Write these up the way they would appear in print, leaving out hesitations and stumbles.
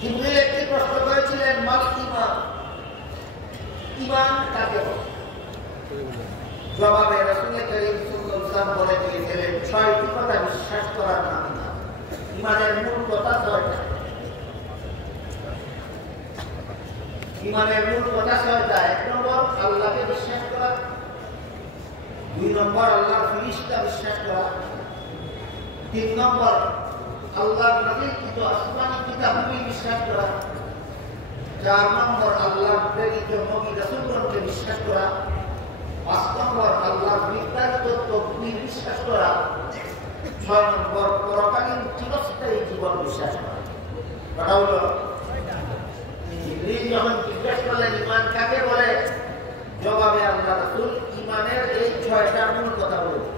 জিবরিল একটি প্রশ্ন করেছিলেন, মাল ঈমান, ঈমান কাকে বলে? জবাবে রাসূল করিম সাল্লাল্লাহু আলাইহি ওয়াসাল্লাম বলে দিয়েছিলেন, ছয়টি কথা বিশ্বাস করার নাম ঈমান। ঈমানের মূল কথা ছয়টা। ঈমানের মূল কথা ছয়টা। ১ নম্বর আল্লাহকে বিশ্বাস করা, ২ নম্বর আল্লাহর ফেরেশতা বিশ্বাস করা, ৩ নম্বর আল্লাহর নাযিলকৃত আসমানী কিতাবগুলি বিশ্বাস করা, ৪ নম্বর আল্লাহর প্রেরিত নবী রাসূলগণকে বিশ্বাস করা, ৫ নম্বর আল্লাহর নির্ধারিত তকদীর বিশ্বাস করা, ৬ নম্বর পরকালীন চিরস্থায়ী জীবন বিশ্বাস করা। কথা হলো, জিবরিল যখন জিজ্ঞেস করলেন ঈমান কাকে বলে, জবাবে আল্লাহ রাসূল ঈমানের এই ৬টা মূল কথা বলেছেন।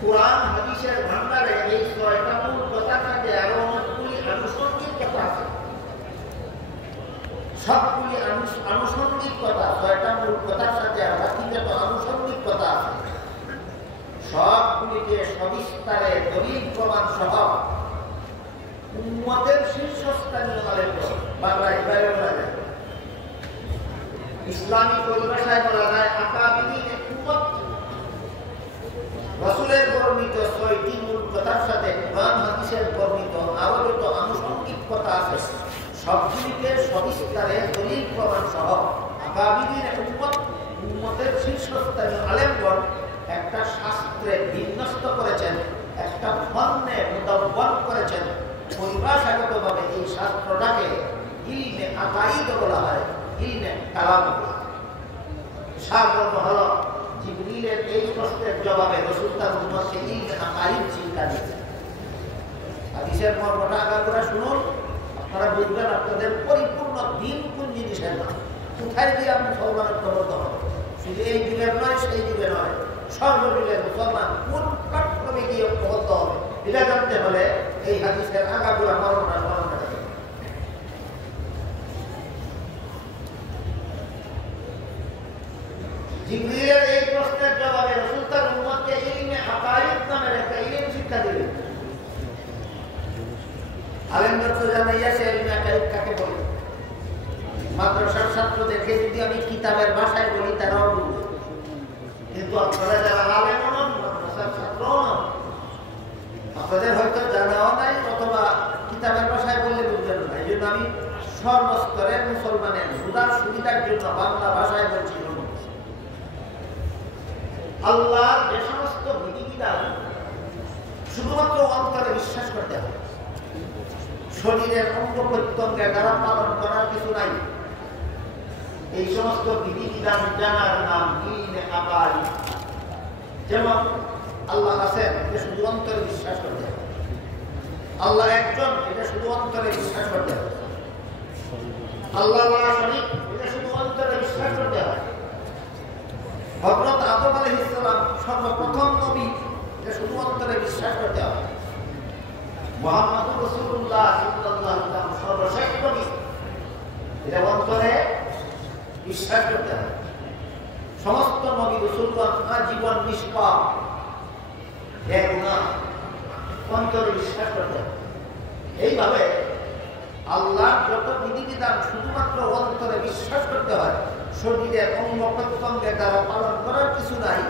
কুরআন হাদিসের ভান্ডারে এই ৬টা মূল কথা থাকে, আরো অনেকগুলি আনুষঙ্গিক কথা আছে। সবগুলি আনুষঙ্গিক কথা, ৬টা মূল কথার সাথে আর বাকি যত আনুষঙ্গিক কথা আছে সবগুলিকে সবিস্তারে দলিল প্রমাণ সহ উম্মতের শীর্ষস্থানীয় আলেম বাংলায় বাইরে বলা যায়, ইসলামী পরিভাষায় বলা যায় আকাবিরিন উম্মত। রাসূলের বর্ণিত ৬টি মূল কথার সাথে কুরআন হাদিসের বর্ণিত আরো যত আনুষঙ্গিক কথা আছে সবগুলিকে সবিস্তারে দলিল প্রমাণ সহ আকাবিরিন উম্মত, উম্মতের শীর্ষস্থানীয় আলেমগণ একটা শাস্ত্রে বিন্যস্ত করেছেন, একটা ফন্নে মুদাব্বর করেছেন। পরিভাষাগতভাবে এই শাস্ত্রটাকে ইলমে আকাইদ বলা হয়, ইলমে কালাম বলা হয়। সারমর্ম হলো, জিবরিলের এই প্রশ্নের জবাবে রাসূল তার উম্মতকে ইলমে আকাইদ শিক্ষা দিয়েছেন। হাদিসের মর্মটা আগাগোড়া শুনুন, আপনারা বুঝবেন আপনাদের পরিপূর্ণ দিন কোন জিনিসের নাম, কোথায় গিয়ে আপনি মুসলমানের খবর দেওয়া, শুধু এই যুগের নয় সেই যুগে নয়, সর্বযুগের মুসলমান কোন প্ল্যাটফর্মে গিয়ে খবর দেওয়া হবে এটা জানতে হলে এই হাদিসের আগাগোড়া মর্মটা স্মরণ রাখতে হবে। জিবরিলের এই প্রশ্নের জবাবে রাসূল তার উম্মতকে ইলমে আকাইদ নামের একটা ইলম শিক্ষা দিলেন। আলেমদের তো জানাই আছে ইলমে আকাইদ কাকে বলে। মাদ্রাসার ছাত্রদেরকে যদি আমি কিতাবের ভাষায় বলি তারাও বুঝবে, কিন্তু আপনারা যারা আলেম নন, মাদ্রাসার ছাত্রও নন, আপনাদের হয়তো জানাও নাই অথবা কিতাবের ভাষায় বললে বুঝবেন না। এই জন্য আমি সর্বস্তরের মুসলমানের বুঝার সুবিধার জন্য বাংলা ভাষায় বলছি। আল্লাহর যে সমস্ত বিধিবিধান শুধুমাত্র অন্তরে বিশ্বাস করতে হবে, শরীরের অঙ্গ প্রত্যঙ্গের দ্বারা পালন করার কিছু নাই। এই সমস্ত বিধিবিধান জানার নাম ইলমে আকাইদ। যেমন আল্লাহ আছেন, এটা শুধু অন্তরে বিশ্বাস করতে হবে। আল্লাহ একজন, এটা শুধু অন্তরে বিশ্বাস করতে হবে। আল্লাহ শরীক, এটা শুধু অন্তরে বিশ্বাস করতে হবে। হযরত আদম আলাইহিস সালাম সর্বপ্রথম নবী, এটা শুধু অন্তরে বিশ্বাস করতে হবে। মুহাম্মদুর রাসূলুল্লাহ সাল্লাল্লাহু আলাইহি ওয়াসাল্লাম সর্বশেষ নবী, এটা অন্তরে বিশ্বাস করতে হবে। সমস্ত নবী রাসূলগণ আজীবন নিষ্পাপ, বেগুনাহ, অন্তরে বিশ্বাস করতে হবে। এইভাবে আল্লাহর যত বিধিবিধান শুধুমাত্র অন্তরে বিশ্বাস করতে হয়, শরীরের অঙ্গ প্রত্যঙ্গের দ্বারা পালন করার কিছু নাই।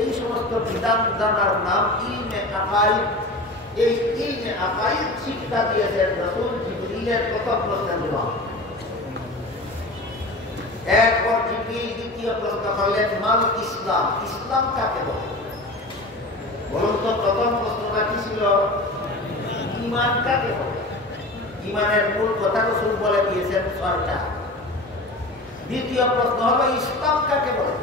এই সমস্ত বিধান জানার নাম ইলমে আকাইদ। এই ইলমে আকাইদ শিক্ষা দিয়েছেন রাসূল জিবরিলের প্রথম প্রশ্নের জবাব। এরপর জিবরিল দ্বিতীয় প্রশ্ন করলেন, মাল ইসলাম, ইসলাম কাকে বলে? বলুন তো, প্রথম প্রশ্নটা কি ছিল? ঈমান কাকে বলে? ঈমানের মূল কথা রাসূল বলে দিয়েছেন ৬টা। দ্বিতীয় প্রশ্ন হলো ইসলাম কাকে বলে?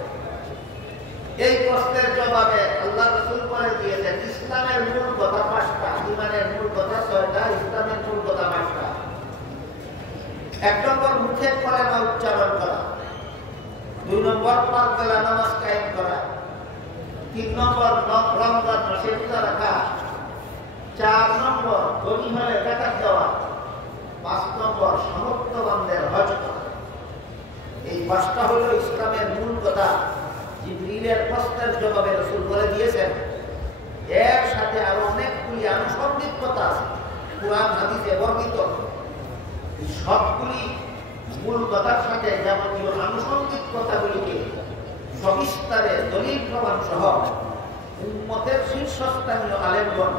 এই প্রশ্নের জবাবে আল্লাহ রাসূল বলে দিয়েছেন ইসলামের মূল কথা ৫টা, ঈমানের মূল কথা ৬টা, ইসলামের মূল কথা ৫টা। ১ নম্বর মুখে কলেমা উচ্চারণ করা, ২ নম্বর ৫ বেলা নামাজ কায়েম করা, ৩ নম্বর রমজান মাসে রোজা রাখা, ৪ নম্বর ধনী হলে যাকাত দেওয়া, ৫ নম্বর সামর্থ্যবানদের হজ করা। এই ৫টা হলো ইসলামের মূল কথা। জিবরিলের প্রশ্নের জবাবে রাসূল বলে দিয়েছেন এর সাথে আরো অনেকগুলি আনুষঙ্গিক কথা আছে কুরআন হাদিসে বর্ণিত। সবগুলি মূল কথার সাথে যাবতীয় আনুষঙ্গিক কথাগুলিকে সবিস্তারে দলিল প্রমাণ সহ উম্মতের শীর্ষস্থানীয় আলেমগণ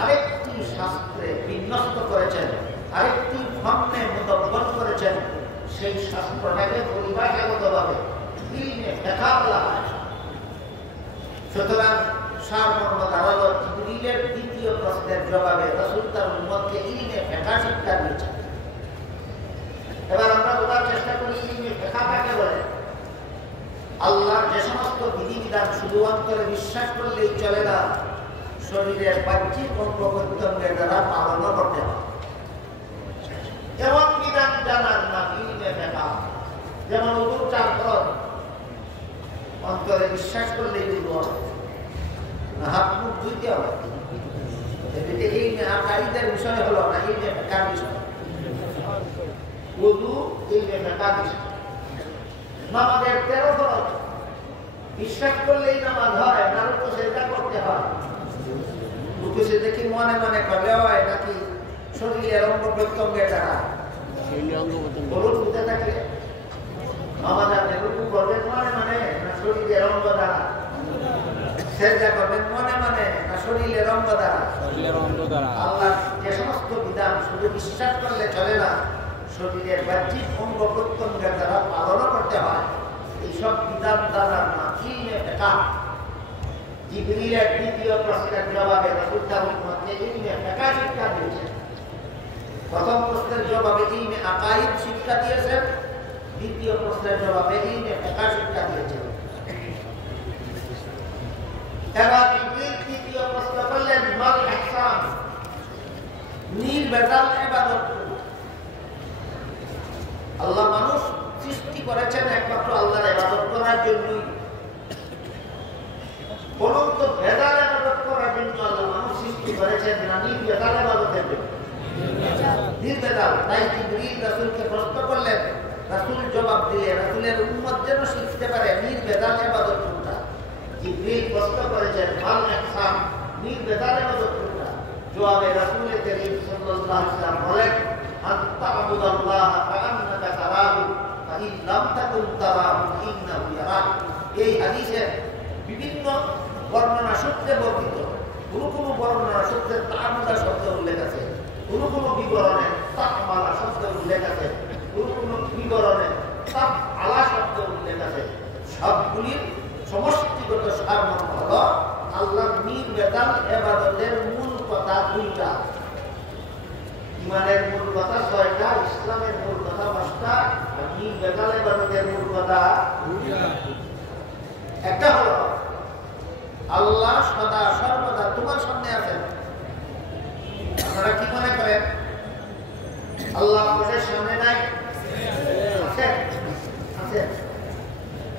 আরেকটি শাস্ত্রে বিন্যস্ত করেছেন, আরেকটি ফর্মে মুদব্বর করেছেন। সেই শাস্ত্রটাকে পরিভাষাগতভাবে ইলমে ফিকহ বলা হয়। সুতরাং সারমর্ম দাঁড়ালো জিবরিলের দ্বিতীয় প্রশ্নের জবাবে রাসূল তার উম্মতকে ইলমে ফিকহ শিক্ষা দিয়েছেন। এবার আমরা বোঝার চেষ্টা করি ইলমে ফিকহ কাকে বলে। আল্লাহর যে সমস্ত বিধিবিধান শুধু অন্তরে বিশ্বাস করলেই চলে না, শরীরের বাহ্যিক অঙ্গ প্রত্যঙ্গের দ্বারা পালন করতে হবে। এমন বিধান জানার নাম ইলমে ফিকহ। যেমন ওযুর 4 ফরজ, অন্তরে বিশ্বাস করলেই ওযু হয়, হাত মুখ ধুইতে হবে। এটা ইলমে আকাইদের বিষয় হলো না, ইলমে ফিকহ বিষয়। ওযু ইলমে ফিকহ বিষয়। নামাজের 13 ফরজ, বিশ্বাস করলেই নামাজ হয়, না রুকু সিজদা করতে হয়। রুকু সিজদা কি মনে মনে করলে হয় নাকি শরীরের অঙ্গ প্রত্যঙ্গের দ্বারা? বলুন বুঝে থাকলে নামাজ আপনি রুকু করবেন মনে মনে না শরীরের অঙ্গ দ্বারা? সিজদা করবেন মনে মনে না শরীরের অঙ্গ দ্বারা? আল্লাহ যে সমস্ত বিধান শুধু বিশ্বাস করলে চলে না, শরীরের বাহ্যিক অঙ্গ প্রত্যঙ্গের দ্বারা পালন করতে হয়। এইসব বিধান জানার নাম ইলমে ফিকহ। জিবরিলের দ্বিতীয় প্রশ্নের জবাবে রাসূল তার উম্মতকে ইলমে ফিকহ শিক্ষা দিয়েছেন। প্রথম প্রশ্নের জবাবে ইলমে আকাইদ শিক্ষা দিয়েছেন, দ্বিতীয় প্রশ্নের জবাবে ইলমে ফিকহ শিক্ষা দিয়েছেন। এবার জিবরিল তৃতীয় প্রশ্ন করলেন, মাল ইহসান, নির্ভেজাল ইবাদত। আল্লাহ মানুষ সৃষ্টি করেছেন একমাত্র আল্লাহর ইবাদত করার জন্যই। বলুন তো ভেজাল ইবাদত করার জন্য আল্লাহ মানুষ সৃষ্টি করেছেন না নির্ভেজাল ইবাদতের জন্য? নির্ভেজাল। তাই জিবরিল রাসূলকে প্রশ্ন করলেন, রাসূল জবাব দিলে রাসূলের উম্মত যেন শিখতে পারে নির্ভেজাল ইবাদত কোনটা। জিবরিল প্রশ্ন করেছেন মাল ইহসান, নির্ভেজাল ইবাদত কোনটা? জবাবে রাসূল করিম সাল্লাল্লাহু আলাইহি ওয়াসাল্লাম বলেন, আনতা'বুদাল্লাহা কাআন্নাকা তারাহু ফাইন লাম তাকুন তারাহু ফাইন্নাহু ইয়ারাক। এই হাদিসের বিভিন্ন বর্ণনা সূত্রে বর্ণিত। কোনো বর্ণনা সূত্রে তা'বুদা শব্দ উল্লেখ আছে, কোনো বিবরণে তা'মালা শব্দ উল্লেখ আছে, কোনো বিবরণে তাফআলা শব্দ উল্লেখ আছে। সবগুলির সমষ্টিগত সারমর্ম হলো আল্লাহর নির্ভেজাল ইবাদতের মূল কথা দুইটা। ইমানের মূল কথা 6টা, ইসলামের মূল কথা 5টা, আর নির্ভেজাল ইবাদতের মূল কথা 2টা। একটা হলো আল্লাহ সদা সর্বদা তোমার সামনে আছেন। আপনারা কি মনে করেন আল্লাহ আমাদের সামনে নাই? আছে, আছে।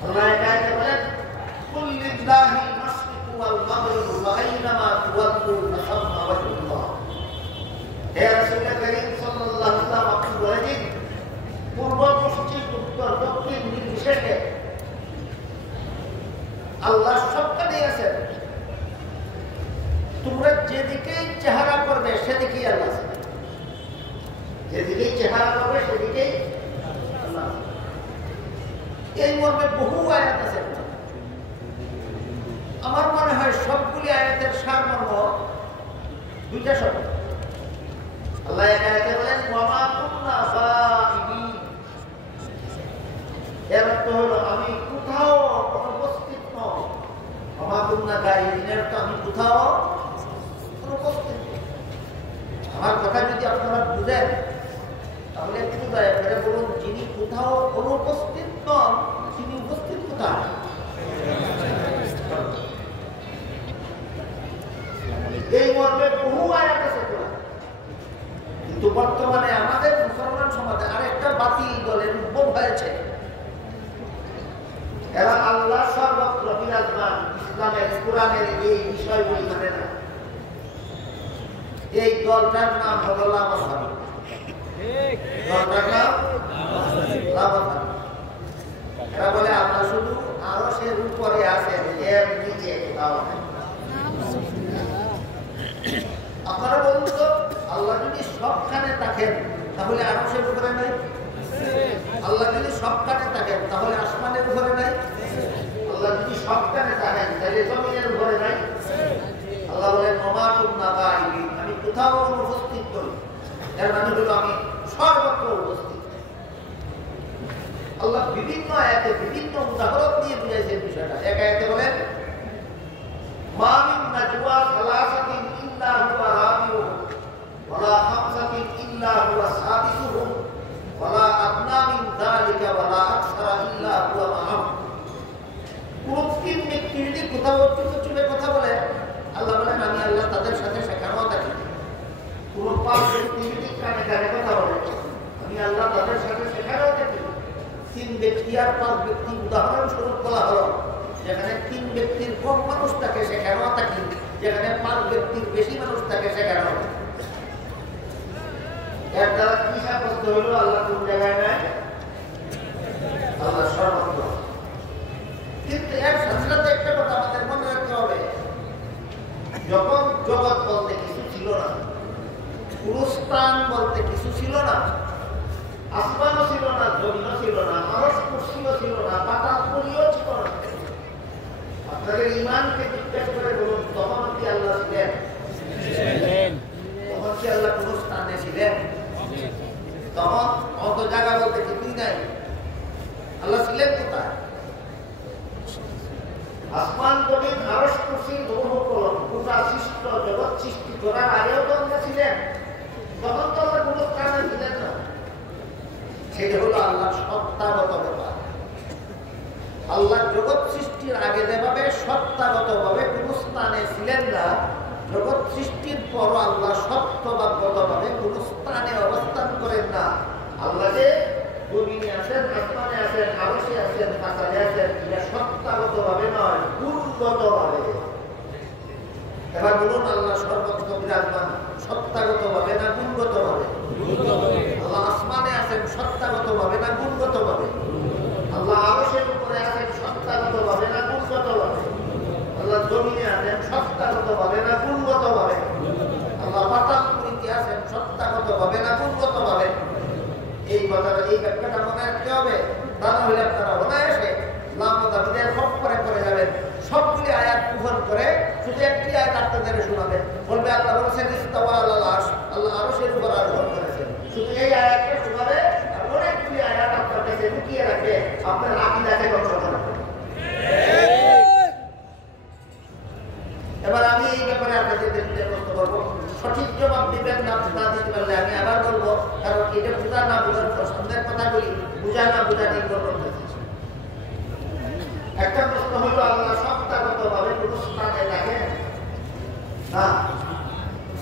আল্লাহ একাই বলেন, কুল লিল্লাহিল মাশরিকু ওয়াল মাগরিবু ওয়া আইনামা তুওয়াল্লু ফাসাম্মা ওয়াজহুল্লাহ। হে রাসূল করিম সাল্লাল্লাহু আলাইহি ওয়াসাল্লাম, আপনি বলে দিন পূর্ব পশ্চিম উত্তর দক্ষিণ নির্বিশেষে আল্লাহ সবখানেই আছেন। তোমরা যেদিকেই চেহারা করবে সেদিকেই আল্লাহ আছেন, যেদিকেই চেহারা করবে সেদিকেই আল্লাহ আছেন। এই মর্মে বহু আয়াত আছে। আমার মনে হয় সবগুলি আয়াতের সারমর্ম 2টা শব্দ। আল্লাহ এক আয়াতে বলেন, ওয়া মা কুন্না ফাইলিন। এর অর্থ হলো আমি কোথাও অনুপস্থিত নই। ওয়া মা কুন্না গায়বিনের তো আমি কোথাও অনুপস্থিত। আমার কথা যদি আপনারা বুঝেন তাহলে একটু দয়া করে বলুন, যিনি কোথাও অনুপস্থিত নন তিনি উপস্থিত কোথায়? এই মর্মে বহু আয়াত আছে। কিন্তু বর্তমানে আমাদের মুসলমান সমাজে আরেকটা বাতিল দলের উদ্ভব হয়েছে। এরা আল্লাহ সর্বত্র বিরাজমান, ইসলামের কোরআনের এই বিষয়গুলি মানে না। এই দলটার নাম হলো লামাসাবি। দলটার নাম লামাসাবি। এরা বলে আল্লাহ শুধু আরশের উপরে আছেন, এর নিচে কোথাও নেই। আপনারা বলুন তো, আল্লাহ যদি সবখানে থাকেন তাহলে আরশের উপরে নাই? আল্লাহ যদি সবখানে থাকেন তাহলে আসমানের উপরে নাই? আল্লাহ যদি সবখানে থাকেন তাহলে জমিনের উপরে নাই? আল্লাহ বলেন ওমা কুন্না গায়িবিন, আমি কোথাও উপস্থিত নই। এর মানে হলো আমি সর্বত্র উপস্থিত। আল্লাহ বিভিন্ন আয়াতে বিভিন্ন উদাহরণ দিয়ে বুঝাইছেন বিষয়টা। এক আয়াতে বলেন মা মিন নাজওয়া সালাসাতিন ইল্লা হুয়া রাবিউহুম ওয়ালা খামসাতিন ইল্লা হুয়া সাদিসুহুম ওয়ালা আদনা মিন যালিকা ওয়ালা আকসারা ইল্লা হুয়া মা'আহুম। কোন তিন ব্যক্তি যদি কোথাও চুপে কথা বলে, আল্লাহ বলেন আমি আল্লাহ তাদের সাথে সেখানেও থাকি। কোন পাঁচ ব্যক্তি যদি কানে কানে কথা বলে, আমি আল্লাহ তাদের সাথে সেখানেও থাকি। তিন ব্যক্তি আর পাঁচ ব্যক্তি উদাহরণস্বরূপ বলা হলো। যেখানে তিন ব্যক্তির কম মানুষ থাকে সেখানেও থাকি, যেখানে পাঁচ ব্যক্তির বেশি মানুষ থাকে সেখানেও থাকি। এর দ্বারা কি সাব্যস্ত হলো? আল্লাহ কোন জায়গায় নাই? আল্লাহ সর্বত্র। কিন্তু এর সাথে সাথে একটা কথা আমাদের মনে রাখতে হবে, যখন জগৎ বলতে কিছু ছিল না, পুরস্থান বলতে কিছু ছিল না, আসমানও ছিল না, জমিনও ছিল না, আরশ কুরসিও ছিল না, পাতাল পুরীও ছিল না। আপনাদের ঈমানকে জিজ্ঞেস করে বলুন, তখন কি আল্লাহ ছিলেন? তখন কি আল্লাহ কোন স্থানে ছিলেন? তখন অত জায়গা বলতে কিছুই নাই। আল্লাহ ছিলেন কোথায়? আসমান জমিন আরশ কুরসি লৌহ কলম গোটা সৃষ্ট জগৎ সৃষ্টি করার আগেও তো আল্লাহ ছিলেন। তখন তো আল্লাহ কোন স্থানে ছিলেন না। সেটা হলো আল্লাহ সত্তাগত ব্যাপার। আল্লাহ জগৎ সৃষ্টির আগে যেভাবে সত্তাগত ভাবে কোন স্থানে ছিলেন না, জগৎ সৃষ্টির পর আল্লাহ সত্যবাগত ভাবে কোন স্থানে অবস্থান করেন না। আল্লাহ যে জমিনে আছেন, আসমানে আছেন, আরশে আছেন, পাতালে আছেন, এটা সত্তাগত ভাবে নয়, গুণগত ভাবে। এবার বলুন, আল্লাহ সর্বত্র বিরাজমান সত্তাগত ভাবে না গুণগত ভাবে? আল্লাহ আসমানে আছেন সত্তাগত ভাবে না গুণগত ভাবে? আল্লাহ আরশের উপরে আছেন সত্তাগত ভাবে না গুণগত ভাবে? আল্লাহ জমিনে আছেন সত্তাগত ভাবে না গুণগত ভাবে? আল্লাহ পাতাল পুরীতে আছেন সত্তাগত ভাবে না গুণগত ভাবে? এই কথাটা, এই ব্যাখ্যাটা মনে রাখতে হবে। তা না হলে আপনারা অনায়াসে লামদাবিদের সব করে যাবেন। সবগুলি আয়াত কুফর করে শুধু একটি আয়াত আপনাদের শোনাবেন, বলবে আল্লাহ বলেছেন ইস্তাওয়া আলাল আরশ, আল্লাহ আরশের উপর আরোহণ করেছেন। শুধু এই আয়াতটা শোনাবে আর অনেকগুলি আয়াত আপনার কাছে লুকিয়ে রাখবে, আপনার আকীদাকে ধ্বংস করবে। এবার আমি এই ব্যাপারে আপনাদের প্রশ্ন করবো, সঠিক জবাব দিবেন না দিতে পারলে আমি আবার বলবো, কারণ এটা বুঝা না বুঝার পছন্দের কথা বলি, বুঝা না বুঝা নির্ভর করতেছে। একটা প্রশ্ন হলো, আল্লাহ সত্তাগত ভাবে কোন স্থানে থাকেন না?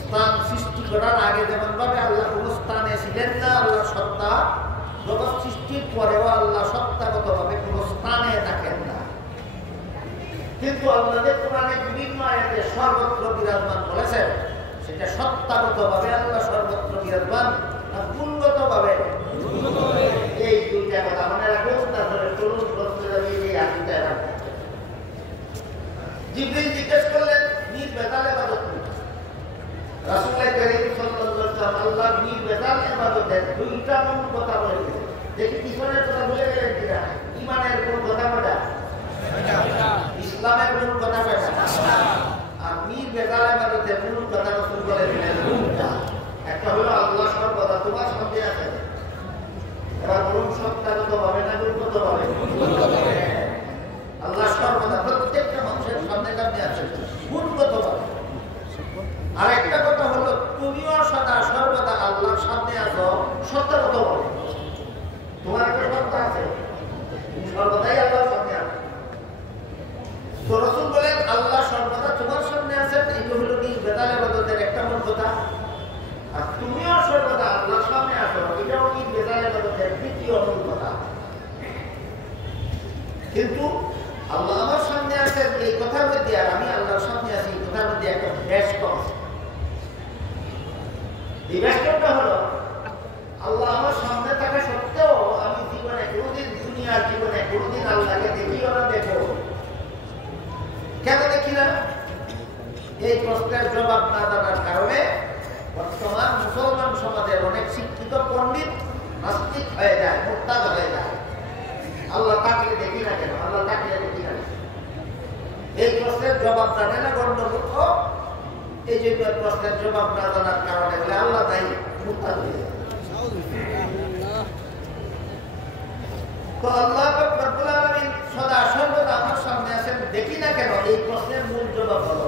স্থান সৃষ্টি করার আগে যেমন ভাবে আল্লাহ কোন স্থানে ছিলেন না, আল্লাহ সত্তা জগৎ সৃষ্টির পরেও আল্লাহ সত্তাগত ভাবে কোন স্থানে থাকেন না। কিন্তু আল্লাহ যে কোরআনে বিভিন্ন আয়াতে সর্বত্র বিরাজমান বলেছেন, সেটা সত্তাগত ভাবে আল্লাহ সর্বত্র বিরাজমান না গুণগত ভাবে? এই দুইটা কথা মনে রাখুন, তারপরে চলুন প্রশ্নে যাবি এই আকিদা রাখবেন। জিবরিল জিজ্ঞেস করলেন নির্বেজাল ইবাদত কি? রাসূলুল্লাহ কারীম সাল্লাল্লাহু আলাইহি ওয়াসাল্লাম আল্লাহ নির্বেজাল ইবাদতের দুইটা মূল কথা বলে দিলেন। দেখি পিছনের কথা ভুলে গেলেন কিনা? ঈমানের কোন কথা বলা? ইসলামের মূল কথা বলা। আর নির্বেজাল ইবাদতের মূল কথা রাসূল বলে দিলেন দুইটা। একটা হলো আল্লাহ সর্বদা তোমার সাথে আছেন। এবার বলুন, সত্তাগত ভাবে না গুণগত ভাবে? আল্লাহ সর্বদা প্রত্যেকটা মানুষের সামনে সামনে আছেন গুণগত ভাবে। আর একটা কথা হলো, তুমিও সদা সর্বদা আল্লাহর সামনে আছো সত্তাগত ভাবে। তোমার একটা সত্তা আছে, তুমি সর্বদাই আল্লাহর সামনে আছো। তো রাসূল বলেন আল্লাহ সর্বদা তোমার সামনে আছেন, এই হলো নির্বেজাল ইবাদতের একটা মূল কথা। আর তুমিও সর্বদা আল্লাহর সামনে আছো, এটাও নির্বেজাল ইবাদতের দ্বিতীয় মূল কথা। কিন্তু আল্লাহ আমার সামনে আছেন এই কথার মধ্যে আর আমি আল্লাহর সামনে আছি এই কথার মধ্যে একটা বেষ্ট আছে। এই বেষ্টটা হলো, আল্লাহ আমার সামনে থাকা সত্ত্বেও আমি জীবনে কোনোদিন, দুনিয়ার জীবনে কোনোদিন আল্লাহকে দেখিও না। দেখো কেন দেখি না? এই প্রশ্নের জবাব না জানার কারণে বর্তমান মুসলমান সমাজের অনেক শিক্ষিত পণ্ডিত নাস্তিক হয়ে যায়, মুরতাদ হয়ে যায়। আল্লাহ তাকলে দেখি না কেন, আল্লাহ তাকলে দেখি না। এই প্রশ্নের জবাব জানে না গণ্ডমূর্খ, এই যে প্রশ্নের জবাব না জানার কারণে বলে আল্লাহ দায়ী, মুরতাদ হয়ে যায়। তো আল্লাহ রব্বুল আলামিন সদা সর্বদা আমার সামনে আছেন, দেখি না কেন, এই প্রশ্নের মূল জবাব হলো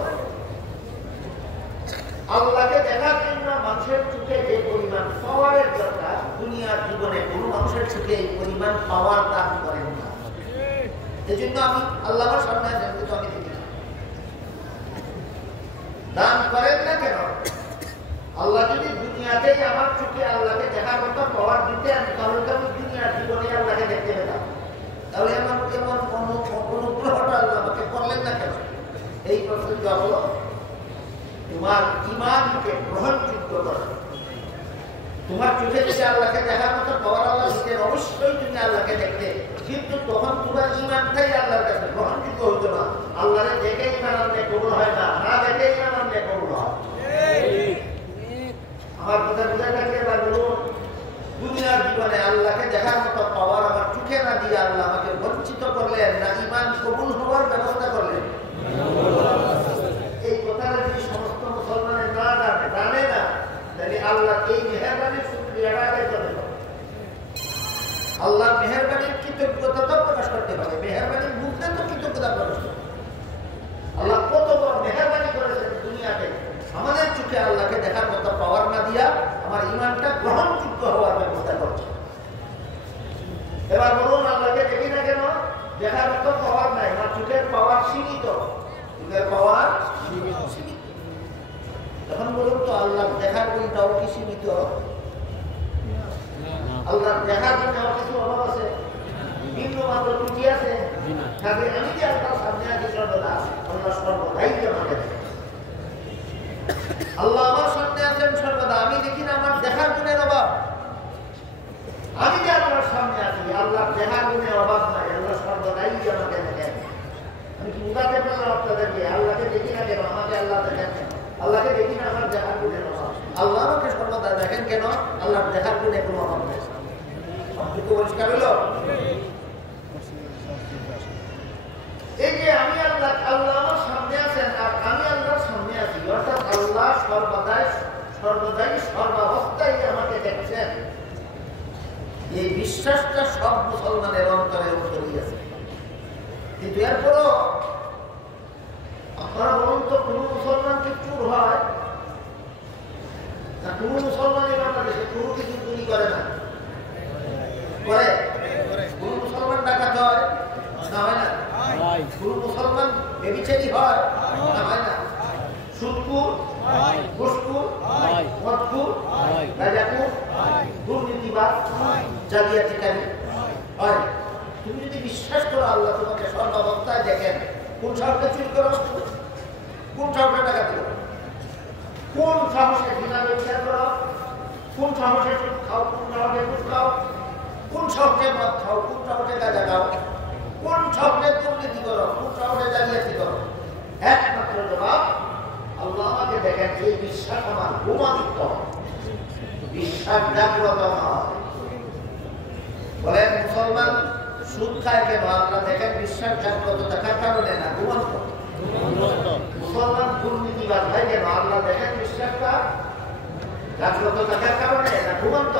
আল্লাহকে দেখার জন্য মানুষের চোখে যে পরিমাণ পাওয়ারের দরকার, দুনিয়ার জীবনে কোনো মানুষের চোখে এই পরিমাণ পাওয়ার দান করেন না। এই জন্য আমি আল্লাহর সামনে আছেন কিন্তু আমি দেখি না। দান করেন না কেন? আল্লাহ যদি দুনিয়াতেই আমার চোখে আল্লাহকে দেখার মতো পাওয়ার দিতেন, তাহলে তো আমি দুনিয়ার জীবনে আল্লাহকে দেখতে পেতাম। তাহলে আমার কেমন অনুগ্রহটা আল্লাহ আমাকে করলেন না কেন? এই প্রশ্নের জবাব হলো তোমার ঈমানকে গ্রহণযোগ্য করো। তোমার চোখে যদি আল্লাহকে দেখার মতো পাওয়ার আল্লাহ দিতেন, অবশ্যই তুমি আল্লাহকে দেখতে, কিন্তু তখন তোমার ঈমানটাই আল্লাহর কাছে গ্রহণযোগ্য হতো না। আল্লাহরে দেখে ঈমান আনলে কবুল হয় না, না দেখে ঈমান আনলে কবুল হয়। আমার কথা বুঝে থাকলে বা বলুন, দুনিয়ার জীবনে আল্লাহকে দেখার মতো পাওয়ার আমার চোখে না দিয়ে আল্লাহ আমাকে বঞ্চিত করলেন, না ঈমান কবুল হওয়ার ব্যবস্থা করলেন? এই কথাটা যদি সমস্ত মুসলমানের না জানে না, তাহলে আল্লাহ এই মেহেরবানির শুকরিয়া আদায় করে আল্লাহ মেহেরবানির কৃতজ্ঞতা তো প্রকাশ করতে পারে, মেহেরবানির মুখে তো কৃতজ্ঞতা প্রকাশ করে। আল্লাহ কত বড় মেহেরবানি করেছেন দুনিয়াতে, আমাদের চোখে আল্লাহকে দেখার মতো পাওয়ার না দিয়া আমার ঈমানটা গ্রহণযোগ্য হওয়ার ব্যবস্থা করছে। এবার বলুন, আল্লাহকে দেখি না কেন? দেখার মতো পাওয়ার নাই, আমার চোখের পাওয়ার সীমিত, চোখের পাওয়ার সীমিত। তখন বলুন তো আল্লাহ দেখার গুণটাও কি সীমিত? আল্লাহ দেখার জন্য কিছু অভাব আছে? বিন্দু মাত্র ত্রুটি আছে? আমি যে আল্লাহর সামনে আছি সর্বদা, আল্লাহ সর্বদাই আমাকে দেখে। আল্লাহ আমার সামনে আছেন সর্বদা, আমি দেখি না, আমার দেখার গুণের অভাব। আমি যে আল্লাহর সামনে আছি, আল্লাহর দেখার গুণের অভাব নাই, আল্লাহ সর্বদাই আমাকে দেখেন। আমি কি বুঝাতে পারলাম আপনাদেরকে? আল্লাহকে দেখি না কেন? আমাকে আল্লাহ দেখেন। আল্লাহকে দেখি না, আমার দেখার গুণের অভাব। আল্লাহ আমাকে সর্বদা দেখেন কেন? আল্লাহর দেখার গুণে কোনো অভাব নেই। সবটুকু পরিষ্কার হলো? এই যে আমি আল্লাহ আমার সামনে আছেন আর আমি আল্লাহর সামনে আছি, অর্থাৎ আল্লাহ সর্বদাই সর্বাবস্থায় আমাকে দেখছেন, এই বিশ্বাসটা সব মুসলমানের অন্তরে আছে। কিন্তু এরপরও আপনারা বলুন তো, কোন মুসলমান কি চুর হয় না? কোন মুসলমান এই বাংলাদেশে কোনো কিছু চুরি করে না? করে? কোন মুসলমান ডাকাত হয় না? হয় না? কোন মুসলমান ব্যভিচারী হয় না? হয় না? সুদখোর, ঘুষখোর, মদখোর, গাঁজাখোর, দুর্নীতিবাজ, জালিয়াতিকারী হয়? তুমি যদি বিশ্বাস করো আল্লাহ তোমাকে সর্বাবস্থায় দেখেন, কোন সাহসে চুরি করো, কোন সাহসে ডাকাতি করো, কোন সাহসে ঘৃণা ব্যবসা করো, কোন সাহসে সুদ খাও, কোন সাহসে ঘুষ খাও, কোন সাহসে মদ খাও, কোন সাহসে গাঁজা খাও, কোন সাহসে দুর্নীতি করো, কোন সাহসে জালিয়াতি করো? একমাত্র জবাব, আল্লাহ আমাকে দেখেন। এই বিশ্বাস আমার ঘুমাদিত, বিশ্বাস জাগ্রত হয়। বলেন মুসলমান সুদ খায় কেন? আল্লাহ দেখেন বিশ্বাস জাগ্রত থাকার কারণে না, ঘুমন্ত। মুসলমান দুর্নীতিবাদ হয় কেন? আল্লাহ দেখেন বিশ্বাসটা জাগ্রত থাকার কারণে না, ঘুমন্ত।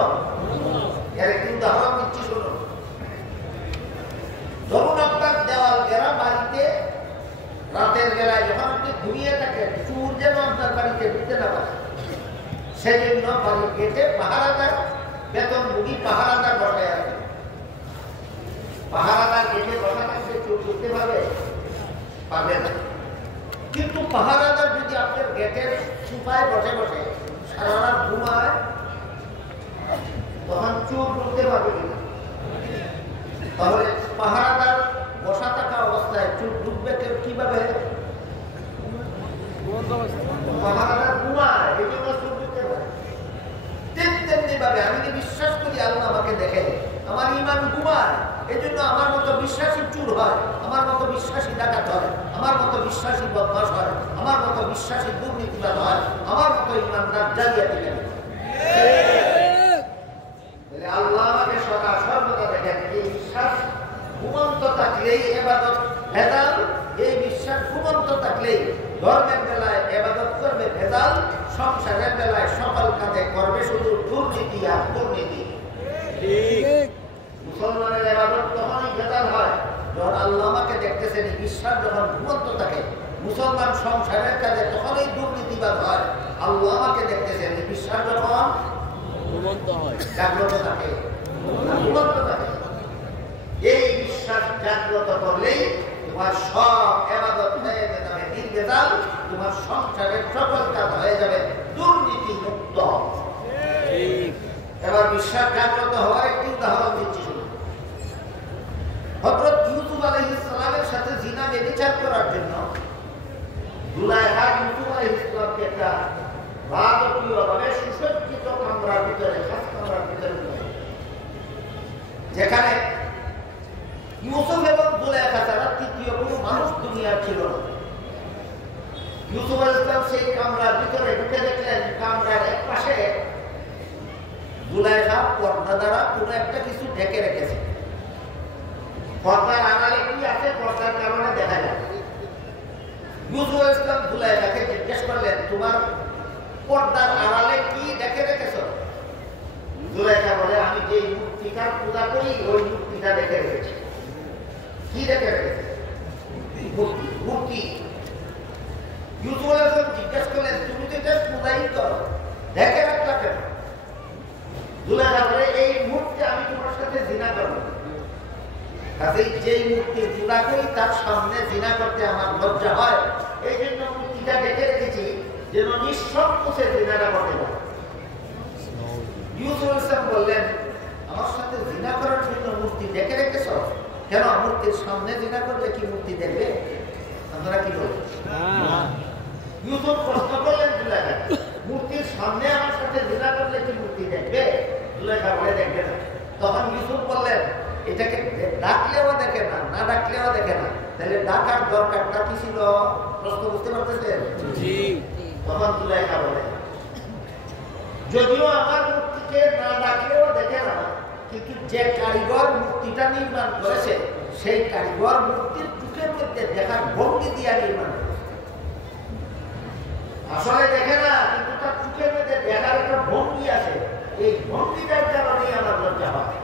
এর একটি উদাহরণ দিচ্ছি, শুনুন। ধরুন আপনার দেওয়াল ঘেরা বাড়িতে রাতের বেলায় যখন আপনি ঘুমিয়ে থাকেন, চোর যেন আপনার বাড়িতে ঢুকতে না পারে, সেজন্য বাড়ির গেটে পাহারাদার, বেতনভোগী পাহারাদার বসায় আছে। পাহারাদার গেটে বসা থাকলে চোর ঢুকতে পারবে না। কিন্তু পাহারাদার যদি আপনার গেটের সুপায় বসে বসে সারা রাত ঘুমায়, তখন চোর ঢুকতে পারবে কিনা? তাহলে পাহারাদার বসা থাকা অবস্থায় চোর ঢুকবে কিভাবে? পাহারাদার ঘুমায়, এই জন্য চোর ঢুকতে পারে। তেমনি ভাবে আমি যে বিশ্বাস করি আল্লাহ আমাকে দেখে, আমার ঈমান ঘুমায়, এই জন্য আমার মতো বিশ্বাসী চুর হয়, আমার মতো বিশ্বাসী ডাকাত হয়, আমার মতো বিশ্বাসী বদমাশ হয়, আমার মতো বিশ্বাসী দুর্নীতিবাজ বিবাদ হয় আমার মতো ইমানদার জালিয়াতি করে। আল্লাহ আমাকে সর্বদা দেখেন। এই বিশ্বাস ঘুমন্ত থাকলেই ইবাদত ভেজাল, এই বিশ্বাস ঘুমন্ত থাকলেই ধর্মের বেলায় ইবাদত করবে ভেজাল, সংসারের বেলায় সকল কাজে করবে শুধু দুর্নীতি আর দুর্নীতি। মুসলমানের ইবাদত তখনই ভেজাল হয় যখন আল্লাহ আমাকে দেখতেছেন। এই বিশ্বাস যখন ঘুমন্ত থাকে মুসলমান সংসারের কাজে তখনই দুর্নীতিবাদ হয়। আল্লাহ আমাকে দেখতেছেন এই বিশ্বাস যখন ঘুমন্ত হয়, জাগ্রত থাকে, ঘুমন্ত থাকে। এই বিশ্বাস জাগ্রত করলেই তোমার সব ইবাদত হয়ে যাবে নির্ভেজাল, তোমার সংসারের সকল কাজ হয়ে যাবে দুর্নীতি মুক্ত। এবার বিশ্বাস জাগ্রত হওয়ার একটি উদাহরণ দিচ্ছি শুনুন। হযরত ইউসুফ আলাইহিস সালামের সাথে জিনা ব্যভিচার করার জন্য জুলাইখা ইউসুফ আলাইহিস সালামকে একটা রাজকীয়ভাবে সুসজ্জিত কামরার ভিতরে, খাস কামরার ভিতরে, যেখানে ইউসুফ এবং জুলাইখা ছাড়া তৃতীয় কোনো মানুষ দুনিয়ার ছিল না। ইউসুফ আলাইহিস সালাম সেই কামরার ভিতরে ঢুকে দেখলেন কামরার এক পাশে জুলাইখা পর্দা দ্বারা কোনো একটা কিছু ঢেকে রেখেছে। পর্দার আড়ালে কি আছে পর্দার কারণে দেখা যায়। ইউসুফ আলাইহিস সালাম জুলাইখাকে জিজ্ঞেস করলেন, তোমার পর্দার আড়ালে কি ঢেকে রেখেছ? জুলাইখা বলে, আমি যে মূর্তিটার পূজা করি ওই মূর্তিটা ঢেকে রেখেছি। কি ঢেকে রেখেছে? মূর্তি। ইউসুফ আলাইহিস সালাম জিজ্ঞেস করলেন, তুমি তো এটা পূজাই করো, ঢেকে রাখলা কেন? জুলাইখা বলে, এই মূর্তি আমি তোমার সাথে জিনা করবো, কাজেই যেই মূর্তির পূজা করি তার সামনে জিনা করতে আমার লজ্জা হয়, এই জন্য মূর্তিটা ঢেকে রেখেছি যেন নিঃসংকোচে জিনাটা করতে পারে। ইউসুফ আলাইহিস সালাম বললেন, আমার সাথে জিনা করার জন্য মূর্তি ঢেকে রেখেছ কেন? মূর্তির সামনে জিনা করলে কি মূর্তি দেখবে? আপনারা কি বলেন? ইউসুফ প্রশ্ন করলেন জুলাইখা, মূর্তির সামনে আমার সাথে জিনা করলে কি মূর্তি দেখবে? জুলাইখা বলে, দেখবে না। তখন ইউসুফ বললেন, এটাকে ডাকলেও দেখে না, না ডাকলেও দেখে না, তাহলে ডাকার দরকারটা কি ছিল? প্রশ্ন বুঝতে পারতেছেন? তখন জুলাইখা বলে, যদিও আমার মূর্তিকে না ডাকলেও দেখে না, কিন্তু যে কারিগর মূর্তিটা নির্মাণ করেছে সেই কারিগর মূর্তির চোখের মধ্যে দেখার ভঙ্গি দিয়ে নির্মাণ করেছে। আসলে দেখে না, কিন্তু তার চোখের মধ্যে দেখার একটা ভঙ্গি আছে, এই ভঙ্গিটার কারণেই আমার লজ্জা হয়।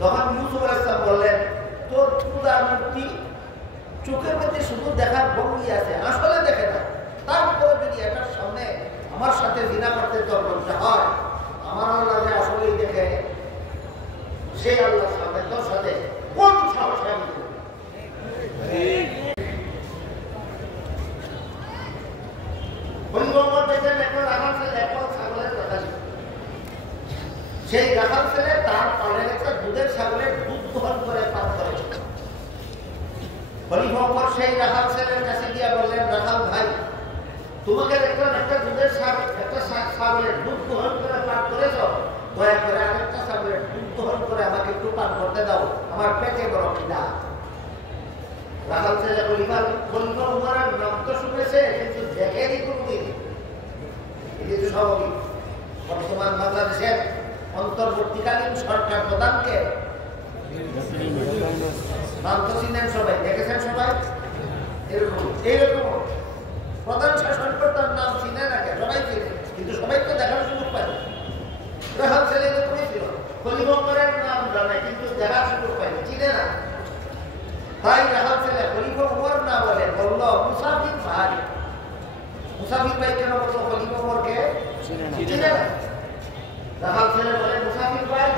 তখন ইউসুফ আলাইহিস সালাম বললেন, তোর পূজার মূর্তি চোখের মধ্যে শুধু দেখার ভঙ্গি আছে, আসলে দেখে না, তারপরে যদি এটার সামনে আমার সাথে জিনা করতে তোর লজ্জা হয়, আমার আল্লাহ যে আসলেই দেখে, সেই আল্লাহর সামনে তোর সাথে কোন সাহস আমি দেব? পরিবহন দেখেন একটা রাখাল ছেলে, একটা ছাগলের কথা ছিল। সেই রাখাল ছেলে তার পালের একটা দুধের ছাগলের দুধ দহন করে পান করেছে। খলিফা সেই রাখাল ছেলের কাছে গিয়ে বললেন, রাখাল ভাই, তোমাকে দেখলাম একটা দুধের একটা ছাগলের দুধ দহন করে পান করেছ, দয়া করে আরেকটা ছাগলের দুধ দহন করে আমাকে একটু পান করতে দাও, আমার পেটে বড় খিদা। রাখাল ছেলে খলিফা উমরের নাম তো শুনেছে, কিন্তু দেখেনি কোনদিন। এটি তো স্বাভাবিক। বর্তমান বাংলাদেশের অন্তর্বর্তীকালীন সরকার প্রধানকে নাম তো চিনেন সবাই, দেখেছেন সবাই, এইরকম প্রধান শাসনকর্তার নাম চিনে রাখে, সবাই চিনে, কিন্তু সবাই তো দেখার সুযোগ পায় না। রাখাল ছেলে এরকমই ছিল, খলিফা উমরের নাম জানে কিন্তু দেখার সুযোগ পায় না, চিনে না। তাই রাখাল ছেলে খলিফা উমর না বলে বলল মুসাফির ভাই। মুসাফির ভাই কেন বলল? খলিফা উমরকে চিনে না। রাখাল ছেলে বলে, মুসাফির ভাই,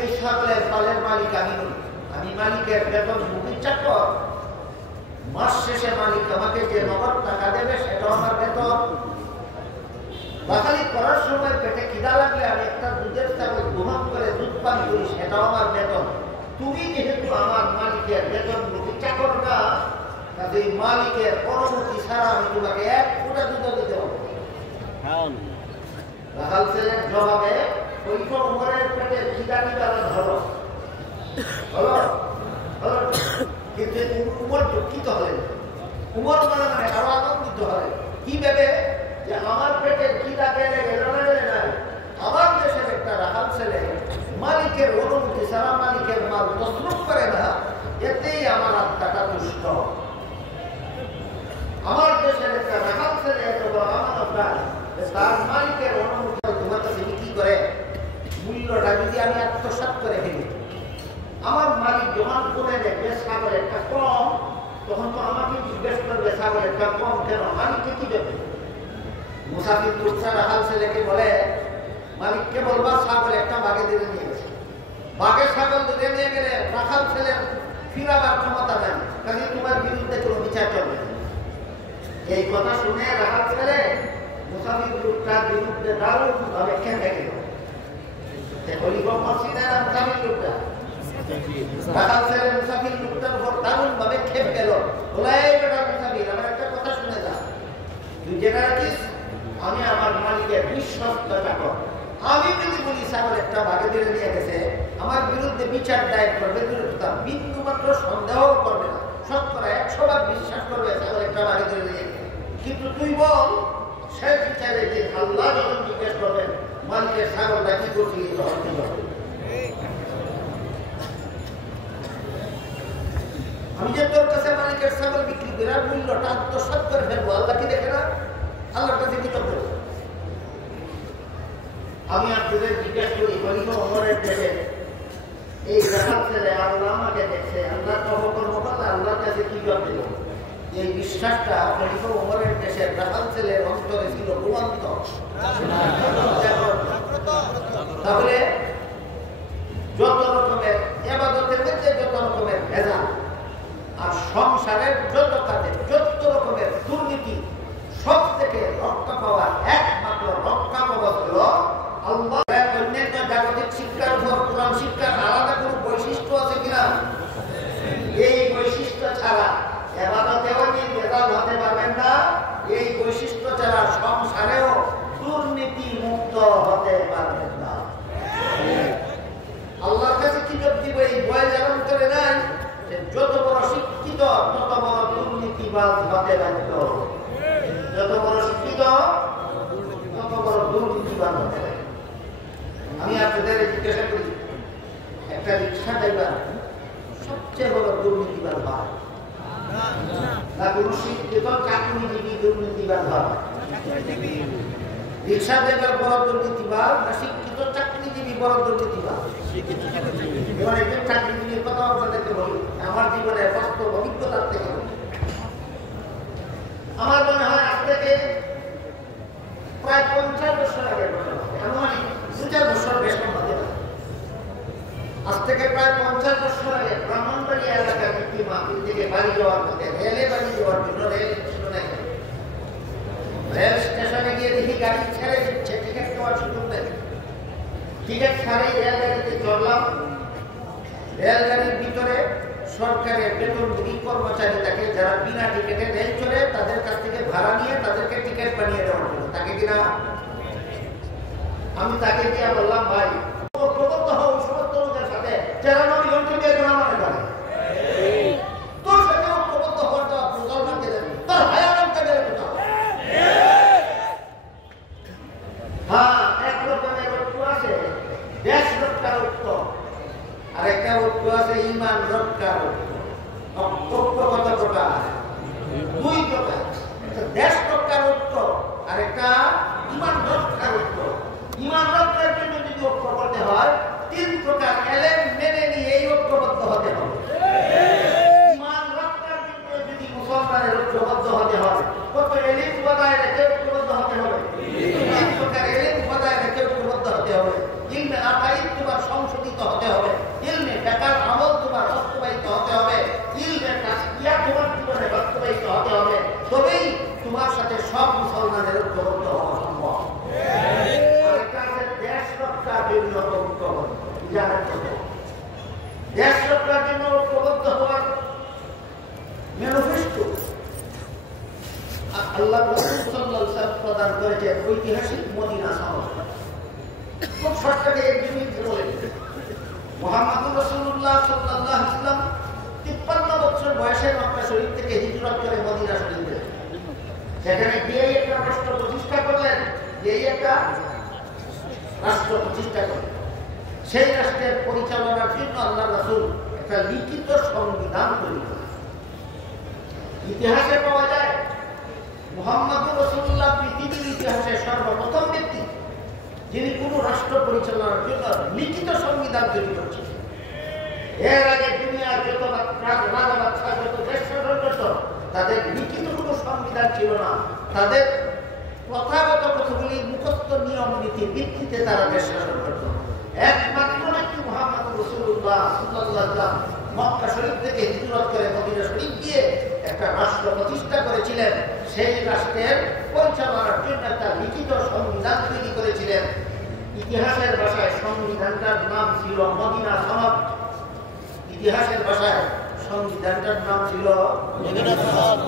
এই ছাগলের পালের মালিক আমি নই, আমি মালিকের বেতন ভূমির চাকর। মাস শেষে মালিক আমাকে যে নগদ টাকা দেবে সেটাও আমার বেতন। বাকালি করার সময় পেটে খিদা লাগলে আমি একটা দুধের ছাগল দোহন করে দুধ পান করি, সেটাও আমার বেতন। তুমি যেহেতু আমার মালিকের বেতন ভূমির চাকর না, কাজেই মালিকের অনুমতি ছাড়া আমি তোমাকে এক ফোঁটা দুধ দিতে পারবো। রাখাল ছেলের জবাবে খলিফা উমরের পেটের খিদা নিবারণ হলো, কিন্তু উমর দুঃখিত হলেন। উমর মানে আরো আনন্দিত হলেন। কিভাবে যে আমার পেটের খিদা গেলে নাই, আমার দেশের একটা রাখাল ছেলে মালিকের অনুমতি ছাড়া মালিকের মাল তসরুফ করে না, এতেই আমার আত্মাটা তুষ্ট। আমার দেশের একটা রাখাল ছেলে এত বড় আমানতদার, তার মালিকের অনুমতি তোমার কাছে বিক্রি করে মূল্যটা যদি আমি আত্মসাৎ করে ফেলি, আমার মালিক জমান করে দেখবে ছাগলেরটা কম, তখন তো আমাকে জিজ্ঞেস করবে ছাগলেরটা কম কেন, মালিককে কি দেবে? মুসাফির দুঃখা রাখাল ছেলেকে বলে, মালিককে বলবা ছাগল একটা বাঘে ধরে নিয়ে গেছে। বাঘে ছাগল ধরে নিয়ে গেলে রাখাল ছেলের ফিরাবার ক্ষমতা নাই, কাজে তোমার বিরুদ্ধে কোনো বিচার চলবে। এই কথা শুনে রাখাল ছেলে মুসাফির দুঃখার বিরুদ্ধে দারুণ ভাবে খেপে গেল। রাখাল ছেলে মুসাফির দুঃখার উপর দারুণ ভাবে খেপে গেল। বলে, মুসাফির আমার একটা কথা শুনে যা, তুই জেনে রাখিস আমি আমার মালিকের বিশ্বস্ত চাকর। আমি যদি বলি ছাগল একটা বাঘে ধরে নিয়ে গেছে, আমার বিরুদ্ধে বিচার দায়ের করবে, বিন্দু মাত্র সন্দেহ করবে না, শতকরা 100 ভাগ বিশ্বাস করবে ছাগল একটা বাঘে ধরে নিয়ে গেছে। কিন্তু তুই বল, সে বিচারে যে আল্লাহ যখন জিজ্ঞেস করবেন মালিকের ছাগলটা কি করছি, তখন কি করবে? আমি যে তোর কাছে মালিকের ছাগল বিক্রি করে মূল্যটা আত্মসাৎ করে ফেলবো, আল্লাহ কি দেখে না? আল্লাহর কাছে কি করবে? আমি আপনাদের জিজ্ঞেস করি, খলিফা ওমরের দেশে এই রাখাল ছেলে আল্লাহ আমাকে দেখছে, আল্লাহ আল্লাহর কাছে কি জবাব দিল? এই বিশ্বাসটা খলিফা ওমরের দেশের রাখাল ছেলের অন্তরে ছিল রোমান্ত। তাহলে যত রকমের ইবাদতের মধ্যে যত রকমের ভেজাল আর সংসারের যত কাজে যত রকমের দুর্নীতি, সব থেকে রক্ষা পাওয়ার একমাত্র রক্ষা পাওয়া হল আল্লাহ। অন্যান্য জাগতিক শিক্ষার উপর কোরআন শিক্ষার আলাদা কোনো বৈশিষ্ট্য আছে কিনা? এই বৈশিষ্ট্য ছাড়া ইবাদতেও ভেজাল হতে পারবেন না, এই বৈশিষ্ট্য ছাড়া সংসারেও দুর্নীতি মুক্ত হতে পারবেন না। আল্লাহর কাছে কি জবাব দিব? এই ভয় জানান করে নাই যে যত বড় শিক্ষিত তত বড় দুর্নীতিবাজ হতে বাধ্য, যত বড় শিক্ষিত তত বড় দুর্নীতিবাজ হতে বাধ্য। আমি আপনাদের জিজ্ঞাসা করি, একটা রিক্সা ড্রাইভার সবচেয়ে বড় দুর্নীতিবাজ হয় না কোন শিক্ষিত চাকরিজীবী দুর্নীতিবাজ হয়? রিক্সা ড্রাইভার বড় দুর্নীতিবাজ না শিক্ষিত চাকরিজীবী বড় দুর্নীতিবাজ? এবার একজন চাকরিজীবীর কথা আপনাদেরকে বলি, আমার জীবনের বাস্তব অভিজ্ঞতার থেকে। আমার মনে হয় আজ থেকে প্রায় 50 বছর আগের কথা, আনুমানিক 2-4 বছর বেশ কম হতে পারে। আজ থেকে প্রায় 50 বছর আগে ব্রাহ্মণবাড়িয়া এলাকার একটি মাহফিল থেকে বাড়ি যাওয়ার পথে রেলে বাড়ি যাওয়ার জন্য রেল স্টেশনে গিয়ে দেখি গাড়ি ছেড়ে দিচ্ছে, টিকিট নেওয়ার সুযোগ নেই। টিকিট ছাড়াই রেলগাড়িতে চড়লাম। রেলগাড়ির ভিতরে সরকারের বেতনভোগী কর্মচারী থাকে, যারা বিনা টিকিটে রেল চলে তাদের কাছ থেকে ভাড়া নিয়ে তাদেরকে টিকিট বানিয়ে দেওয়ার জন্য তাকে কিনা। আমি তাকে দিয়ে বললাম, ভাই প্রবদ্ধ হও সমস্ত লোকের সাথে যারা নবী লক্ষ্মীকে গোনা মানে করে, তোর সাথে প্রবদ্ধ হওয়ার দেওয়া মুসলমানকে দেবে, তোর হায়ানামকে দেবে কোথাও। হ্যাঁ, এক রকমের ঐক্য আছে দেশ রক্ষার ঐক্য, আর একটা ঐক্য আছে ইমান রক্ষার ঐক্য। ঐক্য কত প্রকার? 2 প্রকার। দেশ রক্ষার ঐক্য আর একটা ইমান রক্ষার ঐক্য। ইমান রক্ষার জন্য যদি ঐক্য করতে হয় 3 প্রকার এলেম মেনে নিয়ে এই ঐক্যবদ্ধ হতে হবে। ইমান রক্ষার জন্য যদি মুসলমানের ঐক্যবদ্ধ হতে হয়, কত এলিম বজায় রেখে ঐক্যবদ্ধ হতে হবে। 3 প্রকার এলিম বজায় রেখে ঐক্যবদ্ধ হতে হবে। ইলমে আকাইদ তোমার সংশোধিত হতে হবে, ইলমে বেকার আমল তোমার বাস্তবায়িত হতে হবে, ইলমে তাসকিয়া তোমার জীবনে বাস্তবায়িত হতে হবে, তবেই তোমার সাথে সব মুসলমানের ঐক্যবদ্ধ হওয়া সম্ভব। আরেকটা আছে দেশ রক্ষার জন্য ঐক্যবদ্ধ। জানেন তো, দেশ রক্ষার জন্য ঐক্যবদ্ধ হওয়ার ম্যানিফেস্টো আল্লাহ রাসূল সাল্লাল্লাহু আলাইহি ওয়াসাল্লাম প্রদান করেছেন ঐতিহাসিক মদিনা শহর। খুব শর্টকাটে এক মিনিট বলে মুহাম্মদুর রাসূলুল্লাহ সাল্লাল্লাহু আলাইহি ওয়াসাল্লাম 53 বছর বয়সে মক্কা শরীফ থেকে হিজরত করে মদিনা শরীফে সেখানে গিয়েই একটা রাষ্ট্র প্রতিষ্ঠা করলেন, গিয়েই একটা রাষ্ট্র প্রতিষ্ঠা করলেন। সেই রাষ্ট্রের পরিচালনার জন্য আল্লাহ রাসূল একটা লিখিত সংবিধান তৈরি করলেন। ইতিহাসে পাওয়া যায় মুহাম্মদুর রাসূলুল্লাহ পৃথিবীর ইতিহাসে সর্বপ্রথম ব্যক্তি যিনি কোনো রাষ্ট্র পরিচালনার জন্য লিখিত সংবিধান তৈরি করছিলেন। এর আগে দুনিয়ার যত রাজা বাদশা যত দেশ শাসন করত তাদের লিখিত কোনো সংবিধান ছিল না। তাদের প্রথাগত কতগুলি মুখস্থ নিয়ম নীতির ভিত্তিতে তারা দেশ শাসন করত। একমাত্র ব্যক্তি মুহাম্মদুর রাসূলুল্লাহ সাল্লাল্লাহু আলাইহি ওয়াসাল্লাম মক্কা শরীফ থেকে হিজরত করে মদিনা শরীফ গিয়ে একটা রাষ্ট্র প্রতিষ্ঠা করেছিলেন। সেই রাষ্ট্রের পরিচালনার জন্য একটা লিখিত সংবিধান তৈরি করেছিলেন। ইতিহাসের ভাষায় সংবিধানটার নাম ছিল মদিনা সনদ। ইতিহাসের ভাষায় সংবিধানটার নাম ছিল মদিনা সনদ।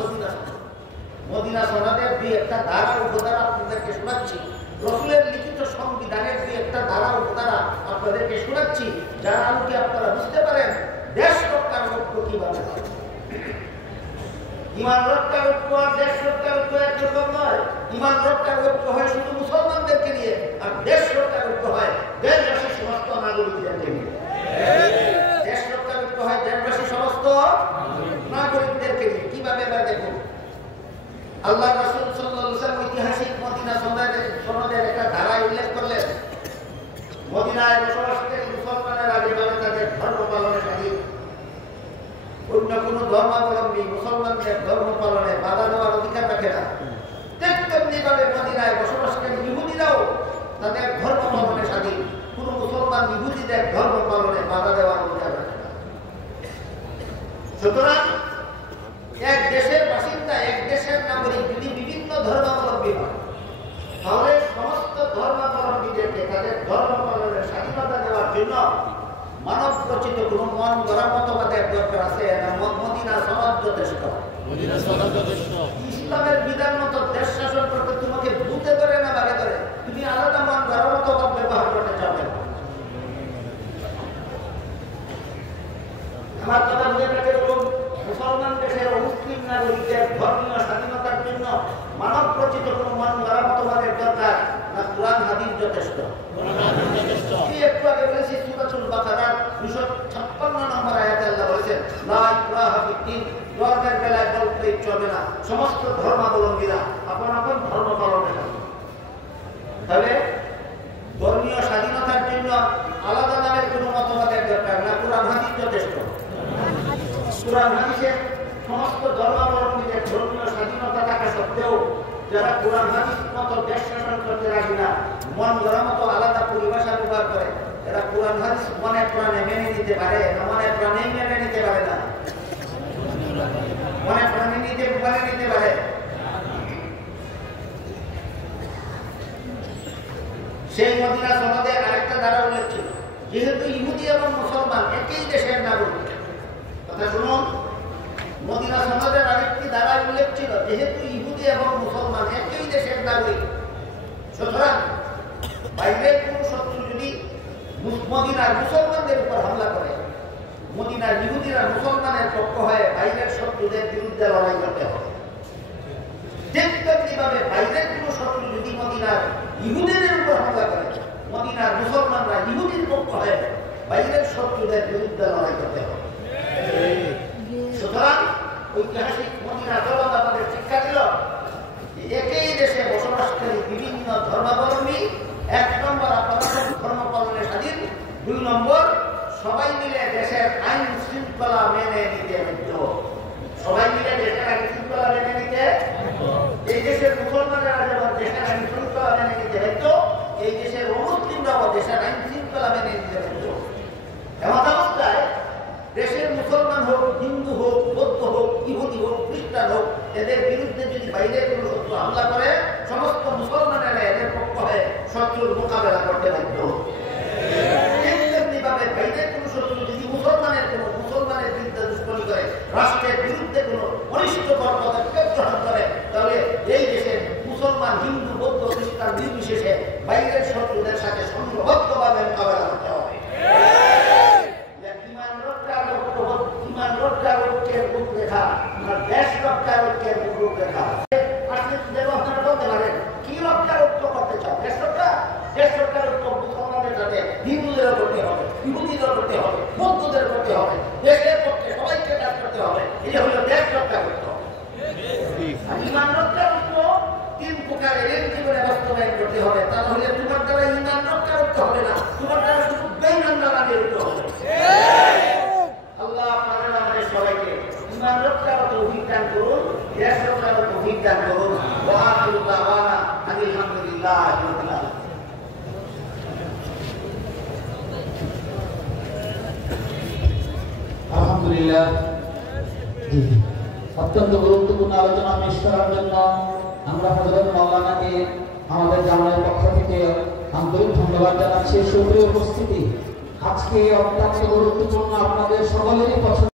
মদিনা সনদের দুই একটা ধারা উপধারা আপনাদেরকে শোনাচ্ছি। রাসূলের লিখিত সংবিধানের দুই একটা ধারা উপধারা আপনাদেরকে শোনাচ্ছি, যারা আমাকে আপনারা বুঝতে পারেন দেশ রক্ষার ঐক্য কিভাবে হয়। ইমান রক্ষার ঐক্য আর দেশ রক্ষার ঐক্য একরকম নয়। ইমান রক্ষার ঐক্য হয় শুধু মুসলমানদেরকে নিয়ে, আর দেশ রক্ষার ঐক্য হয় দেশবাসী সমস্ত নাগরিকদেরকে নিয়ে। দেশ রক্ষার ঐক্য হয় দেশবাসী সমস্ত নাগরিকদেরকে নিয়ে। কিভাবে এবার দেখুন, আল্লাহ রাসূল সাল্লাল্লাহু আলাইহি ওয়াসাল্লাম ঐতিহাসিক মদিনা সনদের একটা ধারা উল্লেখ করলেন। মদিনায় বসবাসকারী মুসলমানের আগে তাদের ধর্ম পালনের স্বাধীন। অন্য কোন ধর্মাবলম্বী মুসলমানদের ধর্ম পালনে বাধা দেওয়ার অধিকার রাখে না। তেমনিভাবে মদিনায় বসবাসকারী ইহুদিরাও তাদের ধর্ম পালনে স্বাধীন। কোন মুসলমান ইহুদিদের ধর্ম পালনে বাধা দেওয়ার অধিকার রাখে না। সুতরাং এক দেশের বাসিন্দা, এক দেশের নাগরিক যদি বিভিন্ন ধর্মাবলম্বী হয়, তাহলে সমস্ত ধর্মাবলম্বীদেরকে তাদের ধর্ম পালনের স্বাধীনতা দেওয়ার জন্য মানব রচিত কোন মন গড়া মতবাদের দরকার আছে না? মদিনা সনদ যথেষ্ট। ইসলামের বিধান মতো দেশ শাসন করতে তোমাকে ভূতে ধরে না বাগে ধরে, তুমি আলাদা মন গড়া মতবাদ ব্যবহার করতে চাবে না। আমার কথা বুঝে থাকে, মুসলমান দেশের অমুসলিম নাগরিকদের ধর্মীয় স্বাধীনতার জন্য মানব রচিত কোন মন গড়া মতবাদের দরকার না কুরআন হাদিস যথেষ্ট? একটু আগে বলেছি সূরাতুল বাকারার 256 নম্বর আয়াতে আল্লাহ বলেছেন লা ইকরাহা ফিদ্দীন, ধর্মের বেলায় বলতে চলবে না, সমস্ত ধর্মাবলম্বীরা আপন আপন ধর্ম পালন করবে। তবে ধর্মীয় স্বাধীনতার জন্য আলাদা নামের কোনো মতবাদের দরকার না, কুরআন হাদিস যথেষ্ট। কুরআন হাদিসে সমস্ত ধর্মাবলম্বীদের ধর্মীয় স্বাধীনতা থাকা সত্ত্বেও যারা কুরআন হাদিস মতো দেশ শাসন করতে রাজি না, মন গড়া মতো আলাদা পরিভাষা ব্যবহার করে, এরা কুরআন হাদিস মনে প্রাণে মেনে নিতে পারে না? মনে প্রাণে মেনে নিতে পারে না। মনে প্রাণে নিতে পারে। সেই মদিনা সনদে আরেকটা ধারা উল্লেখ ছিল, যেহেতু ইহুদি এবং মুসলমান একই দেশের নাগরিক। কথা শুনুন, মদিনা সনদের আরেকটি ধারা উল্লেখ ছিল, যেহেতু ইহুদি এবং মুসলমান একই দেশের নাগরিক, সুতরাং বাইরের কোন শত্রু যদি মদিনার মুসলমানদের উপর হামলা করে, মদিনার ইহুদিরা মুসলমানের পক্ষ হয়ে বাইরের শত্রুদের বিরুদ্ধে লড়াই করতে হবে। তেমনিভাবে বাইরের কোন শত্রু যদি মদিনার ইহুদিদের উপর হামলা করে, মদিনার মুসলমানরা ইহুদির পক্ষ হয়ে বাইরের শত্রুদের বিরুদ্ধে লড়াই করতে হবে। সুতরাং ঐতিহাসিক মদিনা জগৎ আমাদের শিক্ষা দিল একই দেশে বসবাসকারী বিভিন্ন ধর্মাবলম্বী, 1 নম্বর আপনারা ধর্ম পালনের স্বাধীন, 2 নম্বর সবাই মিলে দেশের আইন শৃঙ্খলা মেনে নিতে বাধ্য। সবাই মিলে দেশের আইন শৃঙ্খলা মেনে নিতে, এই দেশের মুসলমানেরা যেমন দেশের আইন শৃঙ্খলা মেনে নিতে বাধ্য, এই দেশের অমুসলিমরাও দেশের আইন শৃঙ্খলা মেনে নিতে বাধ্য। এমন অবস্থায় দেশের মুসলমান হোক, হিন্দু হোক, বৌদ্ধ হোক, ইহুদি হোক, খ্রিস্টান হোক, এদের বিরুদ্ধে যদি বাইরে কোনো শত্রু হামলা করে, সমস্ত মুসলমানেরা এদের পক্ষ হয়ে শত্রুর মোকাবেলা করতে বাধ্য। তেমনিভাবে বাইরে কোনো শত্রু যদি মুসলমানের বিরুদ্ধে দুষ্কর্ম করে, রাষ্ট্রের বিরুদ্ধে কোনো অনিষ্টকর পদক্ষেপ গ্রহণ করে, তাহলে এই দেশের মুসলমান, হিন্দু, বৌদ্ধ, খ্রিস্টান নির্বিশেষে বাইরের শত্রুদের সাথে সংঘবদ্ধভাবে মোকাবেলা করতে হবে। ইমান রক্ষার ঐক্যের রূপরেখা, দেশ রক্ষার ঐক্যের রূপরেখা। দেশ রক্ষার উদ্যোগ মুসলমানদের সাথে হিন্দুদের করতে হবে, ইহুদিদের করতে হবে, বৌদ্ধদের করতে হবে, দেশের পক্ষে সবাইকে কাজ করতে হবে। এটা হলো দেশ রক্ষা করতে হবে। আর ইমান রক্ষার উদ্যোগ তিন প্রকারের এক জীবনে বাস্তবায়ন করতে হবে। তা হলে তোমার দ্বারা ইমান রক্ষা করতে হবে না, তোমার দ্বারা শুধু বেঈমান দ্বারা করতে হবে। আল্লাহ আপনাদের আমাদের সবাইকে ইমান রক্ষার তৌফিক দান করুন, দেশ রক্ষার তৌফিক দান করুন। ওয়া আখিরু দাওয়ানা আলহামদুলিল্লাহি রাব্বিল আলামিন। আলহামদুলিল্লাহ। অত্যন্ত গুরুত্বপূর্ণ আলোচনা পেশ করার জন্য আমরা হযরত মাওলানাকে আমাদের জামাতের পক্ষ থেকে আন্তরিক ধন্যবাদ জানাচ্ছি। সুপ্রিয় উপস্থিতি, আজকে অত্যন্ত গুরুত্বপূর্ণ আপনাদের সকলেরই পছন্দ